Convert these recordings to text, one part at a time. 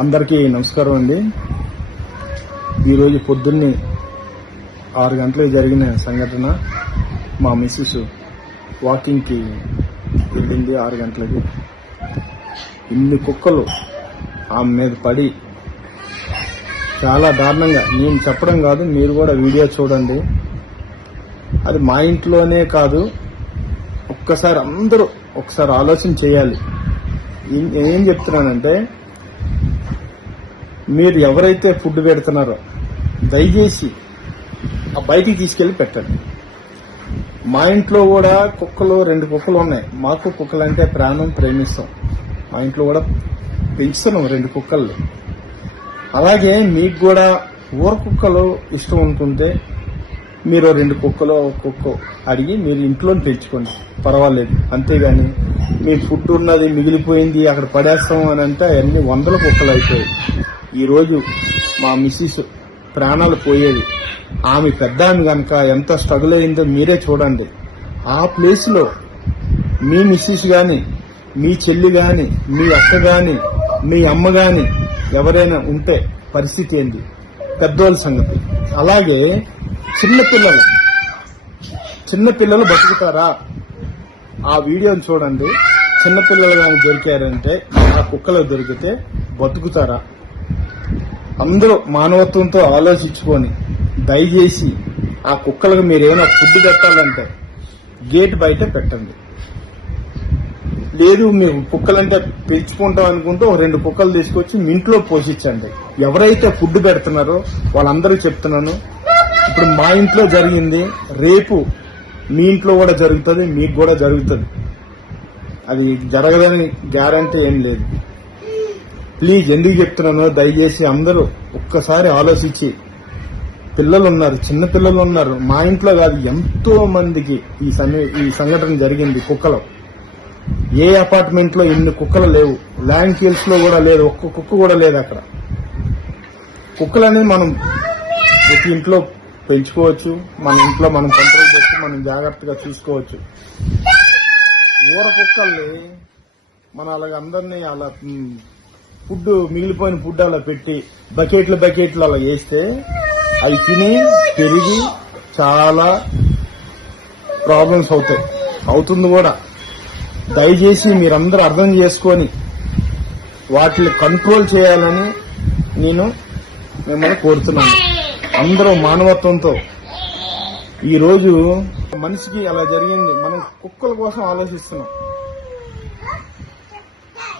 అందరికీ నమస్కారం అండి. ఈరోజు పొద్దున్నే 6 గంటలకు జరిగిన సంఘటన. మా మిస్సెస్ వాకింగ్కి వెళ్ళింది 6 గంటలకి. ఇన్ని కుక్కలు ఆమె మీద పడి చాలా దారుణంగా, నేను చెప్పడం కాదు, మీరు కూడా వీడియో చూడండి. అది మా ఇంట్లోనే కాదు, ఒక్కసారి అందరూ ఒకసారి ఆలోచన చేయాలి. ఏం చెప్తున్నానంటే, మీరు ఎవరైతే ఫుడ్ పెడుతున్నారో దయచేసి ఆ బయటికి తీసుకెళ్లి పెట్టండి. మా ఇంట్లో కూడా కుక్కలు 2 కుక్కలు ఉన్నాయి. మాకు కుక్కలు అంటే ప్రాణం, ప్రేమిస్తాం. మా ఇంట్లో కూడా పెంచుతున్నాం 2 కుక్కలు. అలాగే మీకు కూడా ఊర కుక్కలు ఇష్టం అనుకుంటే మీరు 2 కుక్కలు కుక్క అడిగి మీరు ఇంట్లో పెంచుకోండి, పర్వాలేదు. అంతేగాని మీ ఫుడ్ ఉన్నది మిగిలిపోయింది అక్కడ పడేస్తాం అని అంటే అన్ని 100 కుక్కలు అయిపోయాయి. ఈరోజు మా మిస్సెస్ ప్రాణాలు పోయేది. ఆమె పెద్ద ఆమె కనుక ఎంత స్ట్రగుల్ అయిందో మీరే చూడండి. ఆ ప్లేస్లో మీ మిస్సెస్ కానీ, మీ చెల్లి కానీ, మీ అక్క కానీ, మీ అమ్మ కానీ ఎవరైనా ఉంటే పరిస్థితి ఏంటి? పెద్దోళ్ళ సంగతి. అలాగే చిన్నపిల్లలు బతుకుతారా? ఆ వీడియోని చూడండి. చిన్నపిల్లలు కానీ దొరికారంటే, ఆ కుక్కలు దొరికితే బతుకుతారా? అందరూ మానవత్వంతో ఆలోచించుకొని దయచేసి ఆ కుక్కలకు మీరు ఏమైనా ఫుడ్ పెట్టాలంటే గేట్ బయట పెట్టండి. లేదు మీరు కుక్కలంటే పెంచుకుంటాం అనుకుంటూ 2 కుక్కలు తీసుకొచ్చి మీ ఇంట్లో పోషించండి. ఎవరైతే ఫుడ్ పెడుతున్నారో వాళ్ళందరికీ చెప్తున్నాను, ఇప్పుడు మా ఇంట్లో జరిగింది, రేపు మీ ఇంట్లో కూడా జరుగుతుంది, మీకు కూడా జరుగుతుంది. అది జరగదని గ్యారంటీ ఏం లేదు. ప్లీజ్, ఎందుకు చెప్తున్నానో దయచేసి అందరూ ఒక్కసారి ఆలోచించి, పిల్లలు ఉన్నారు, చిన్న పిల్లలు ఉన్నారు. మా ఇంట్లో కాదు, ఎంతో మందికి ఈ సంఘటన జరిగింది. కుక్కలు ఏ అపార్ట్మెంట్ లో ఇన్ని కుక్కలు లేవు. ల్యాండ్ హిల్స్ లో కూడా లేదు, ఒక్క కుక్క కూడా లేదు అక్కడ. కుక్కలని మనం ఒక ఇంట్లో పెంచుకోవచ్చు, మన ఇంట్లో మనం కంట్రోల్ చేసి మనం జాగ్రత్తగా చూసుకోవచ్చు. ఊర కుక్కల్ని మనం అలాగ అందరినీ అలా ఫుడ్, మిగిలిపోయిన ఫుడ్ అలా పెట్టి బకెట్లు అలా వేస్తే అవి తిని పెరిగి చాలా ప్రాబ్లమ్స్ అవుతుంది కూడా. దయచేసి మీరందరూ అర్థం చేసుకొని వాటిని కంట్రోల్ చేయాలని నేను మిమ్మల్ని కోరుతున్నాను. అందరూ మానవత్వంతో. ఈరోజు మనిషికి అలా జరిగింది, మనం కుక్కల కోసం ఆలోచిస్తున్నాం.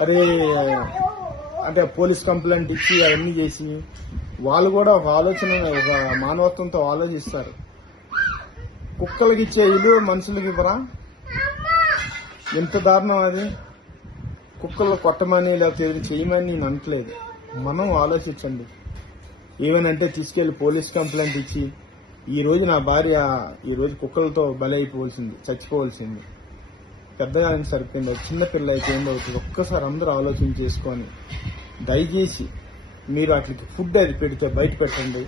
అరే అంటే పోలీస్ కంప్లైంట్ ఇచ్చి అవన్నీ చేసి వాళ్ళు కూడా ఒక ఆలోచన, ఒక మానవత్వంతో ఆలోచిస్తారు. కుక్కలకి ఇచ్చే ఇల్లు మనుషులకి ఇవ్వరా? ఎంత దారుణం అది. కుక్కలు కొట్టమని లేకపోతే ఏది చేయమని నేను అనట్లేదు. మనం ఆలోచించండి. ఏమనంటే తీసుకెళ్లి పోలీస్ కంప్లైంట్ ఇచ్చి, ఈ రోజు నా భార్య ఈరోజు కుక్కలతో బలైపోవాల్సింది, చచ్చిపోవాల్సింది. పెద్దగా సరిపోయింది. చిన్నపిల్ల అయితే ఏందవుతుంది? ఒక్కసారి అందరూ ఆలోచన చేసుకొని దయచేసి మీరు వాటికి ఫుడ్ అది పెడితే బయట పెట్టండి.